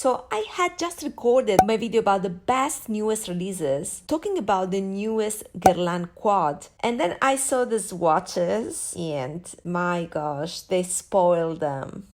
So I had just recorded my video about the best newest releases, talking about the newest Guerlain quad. And then I saw the swatches and my gosh, they spoiled them.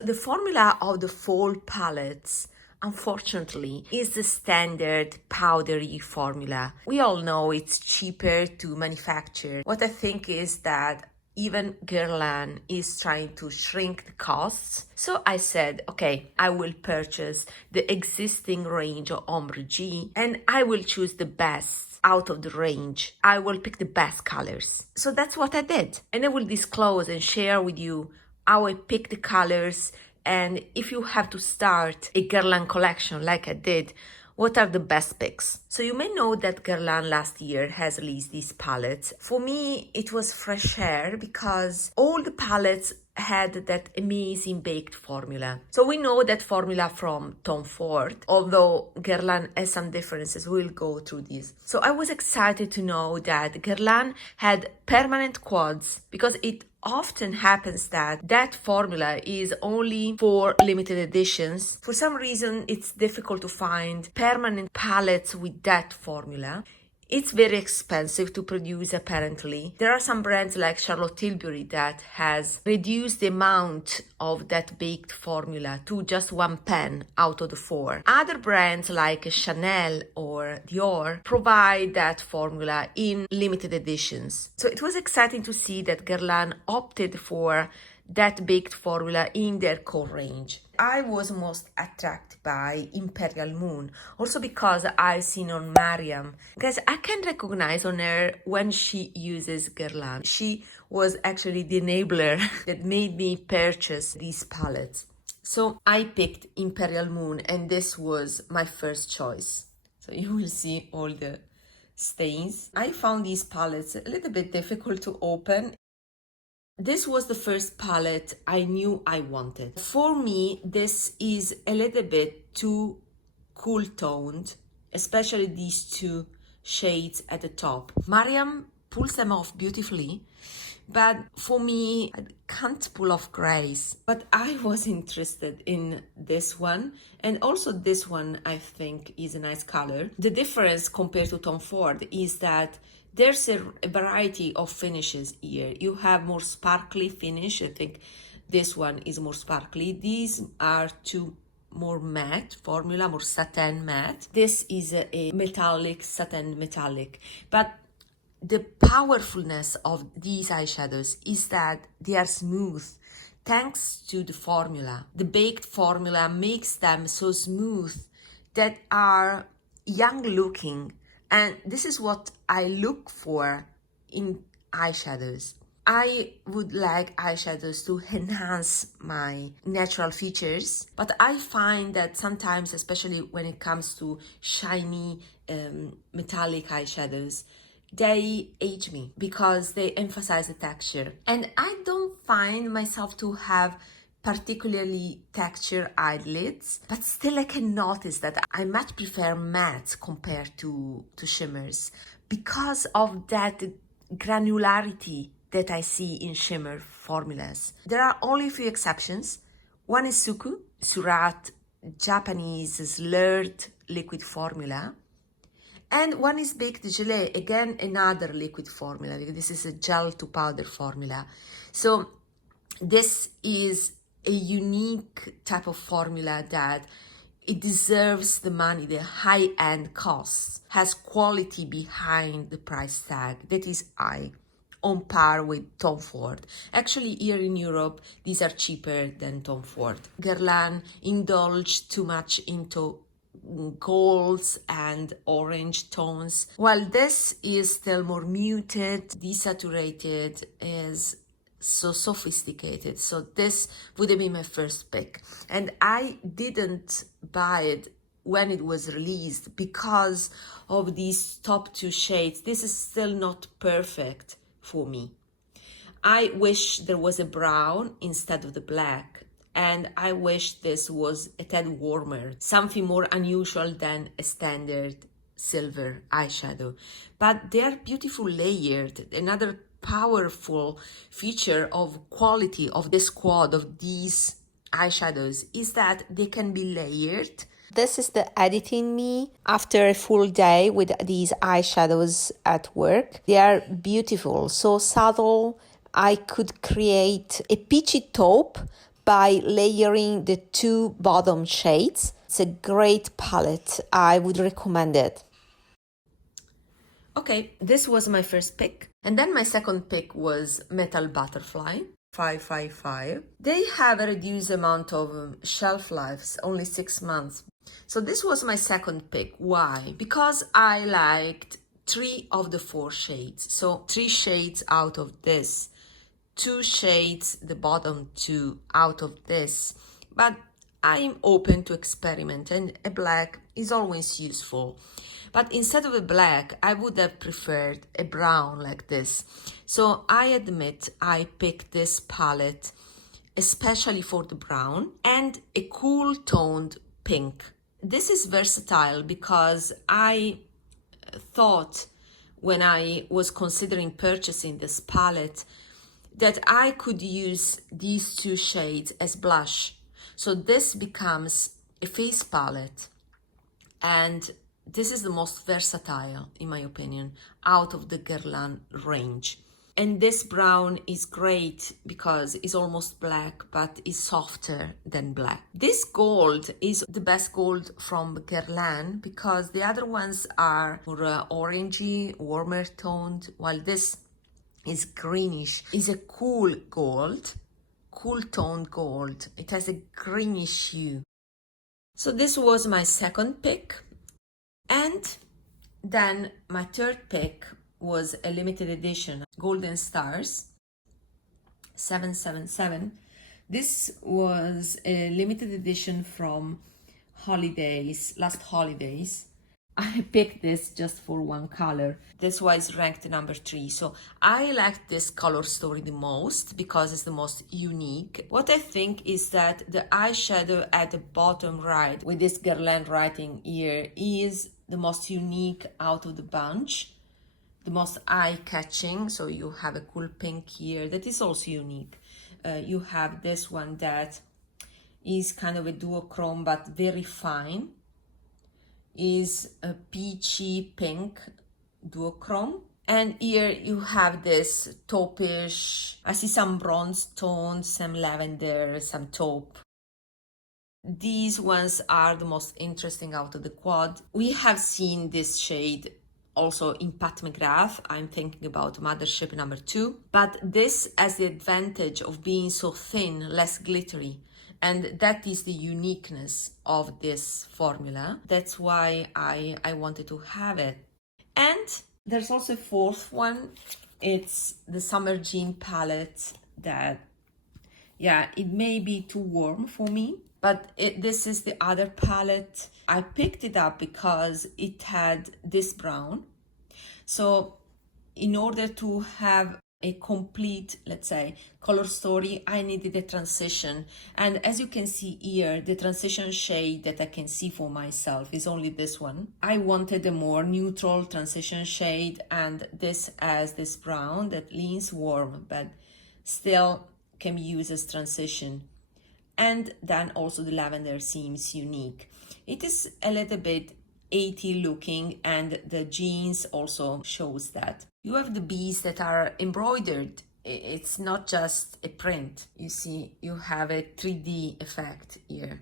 The formula of the fall palettes, unfortunately, is the standard powdery formula. We all know it's cheaper to manufacture. What I think is that even Guerlain is trying to shrink the costs. So I said, okay, I will purchase the existing range of Ombre G and I will choose the best out of the range. I will pick the best colors. So that's what I did. And I will disclose and share with you how I pick the colors, and if you have to start a Guerlain collection like I did, what are the best picks? So you may know that Guerlain last year has released these palettes. For me, it was fresh air because all the palettes had that amazing baked formula. So we know that formula from Tom Ford, although Guerlain has some differences. We'll go through these. So I was excited to know that Guerlain had permanent quads because it often happens that formula is only for limited editions. For some reason, it's difficult to find permanent palettes with that formula. It's very expensive to produce, apparently. There are some brands like Charlotte Tilbury that has reduced the amount of that baked formula to just 1 pen out of the 4. Other brands like Chanel or Dior provide that formula in limited editions. So it was exciting to see that Guerlain opted for that baked formula in their core range. I was most attracted by Imperial Moon, also because I've seen on Mariam. Guys, I can recognize on her when she uses Guerlain. She was actually the enabler that made me purchase these palettes. So I picked Imperial Moon and this was my first choice. So you will see all the stains. I found these palettes a little bit difficult to open. This was the first palette I knew I wanted. For me, this is a little bit too cool toned, especially these 2 shades at the top. Mariam pulls them off beautifully, but for me, I can't pull off grays. But I was interested in this one, and also this one I think is a nice color. The difference compared to Tom Ford is that there's a variety of finishes here. You have more sparkly finish. I think this one is more sparkly. These are 2 more matte formula, more satin matte. This is a metallic, satin metallic. But the powerfulness of these eyeshadows is that they are smooth thanks to the formula. The baked formula makes them so smooth that are young looking. And this is what I look for in eyeshadows. I would like eyeshadows to enhance my natural features, but I find that sometimes, especially when it comes to shiny metallic eyeshadows, they age me because they emphasize the texture. And I don't find myself to have particularly texture eyelids, but still I can notice that I much prefer matte compared to shimmers because of that granularity that I see in shimmer formulas. There are only a few exceptions. One is Suku, Surat, Japanese slurred liquid formula. And one is Baked Gelée, again another liquid formula. This is a gel to powder formula. So this is a unique type of formula that it deserves the money, the high-end costs, has quality behind the price tag that is high, on par with Tom Ford. Actually, here in Europe, these are cheaper than Tom Ford. Guerlain indulged too much into golds and orange tones, while this is still more muted, desaturated, is so sophisticated. So this would have been my first pick, and I didn't buy it when it was released because of these top 2 shades. This is still not perfect for me. I wish there was a brown instead of the black, and I wish this was a tad warmer, something more unusual than a standard silver eyeshadow. But they are beautiful layered. Another powerful feature of quality of this quad, of these eyeshadows is that they can be layered. This is the editing me after a full day with these eyeshadows at work. They are beautiful, so subtle. I could create a peachy taupe by layering the two bottom shades. It's a great palette. I would recommend it. Okay, this was my first pick. And then my second pick was Metal Butterfly 555. They have a reduced amount of shelf lives, only 6 months. So this was my second pick. Why? Because I liked 3 of the 4 shades. So 3 shades out of this, 2 shades, the bottom 2 out of this. But I'm open to experiment, and a black is always useful. But instead of a black, I would have preferred a brown like this. So I admit I picked this palette especially for the brown and a cool toned pink. This is versatile because I thought when I was considering purchasing this palette that I could use these 2 shades as blush. So this becomes a face palette, and this is the most versatile, in my opinion, out of the Guerlain range. And this brown is great because it's almost black, but it's softer than black. This gold is the best gold from Guerlain because the other ones are more orangey, warmer toned, while this is greenish. It's a cool gold, cool toned gold. It has a greenish hue. So this was my second pick. And then my third pick was a limited edition Golden Stars 777. This was a limited edition from last holidays. I picked this just for one color. That's why it's ranked number 3. So I like this color story the most because it's the most unique. What I think is that the eyeshadow at the bottom right with this Guerlain writing here is the most unique out of the bunch, the most eye-catching. So you have a cool pink here that is also unique. You have this one that is kind of a duochrome but very fine, is a peachy pink duochrome. And here you have this taupish, I see some bronze tones, some lavender, some taupe. These ones are the most interesting out of the quad. We have seen this shade also in Pat McGrath. I'm thinking about Mothership number 2. But this has the advantage of being so thin, less glittery. And that is the uniqueness of this formula. That's why I wanted to have it. And there's also a fourth one. It's the Summer Jean palette that, yeah, it may be too warm for me. But this is the other palette. I picked it up because it had this brown. So in order to have a complete, let's say, color story, I needed a transition. And as you can see here, the transition shade that I can see for myself is only this one. I wanted a more neutral transition shade, and this has this brown that leans warm, but still can be used as transition. And then also the lavender seems unique. It is a little bit 80 looking, and the jeans also shows that. You have the bees that are embroidered. It's not just a print. You see, you have a 3D effect here.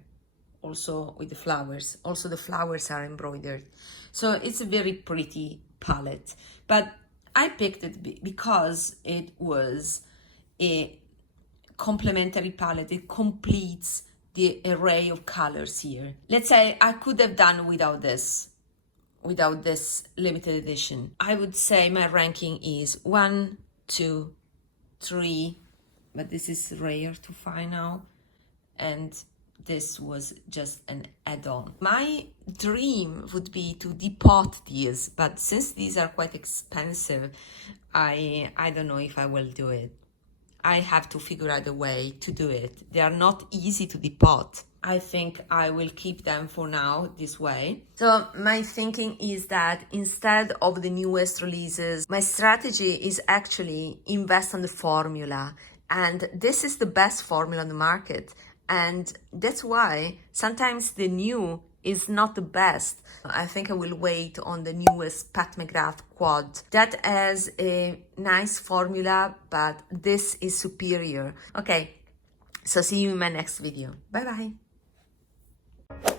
Also with the flowers. Also the flowers are embroidered. So it's a very pretty palette. But I picked it because it was a complementary palette. It completes the array of colors here. Let's say I could have done without this limited edition. I would say my ranking is 1, 2, 3, but this is rare to find now, and this was just an add-on. My dream would be to depot these, but since these are quite expensive, I don't know if I will do it. I have to figure out a way to do it. They are not easy to depot. I think I will keep them for now this way. So my thinking is that instead of the newest releases, my strategy is actually invest on the formula. And this is the best formula on the market. And that's why sometimes the new is not the best. I think I will wait on the newest Pat McGrath quad. That has a nice formula, but this is superior. Okay, so see you in my next video. Bye bye.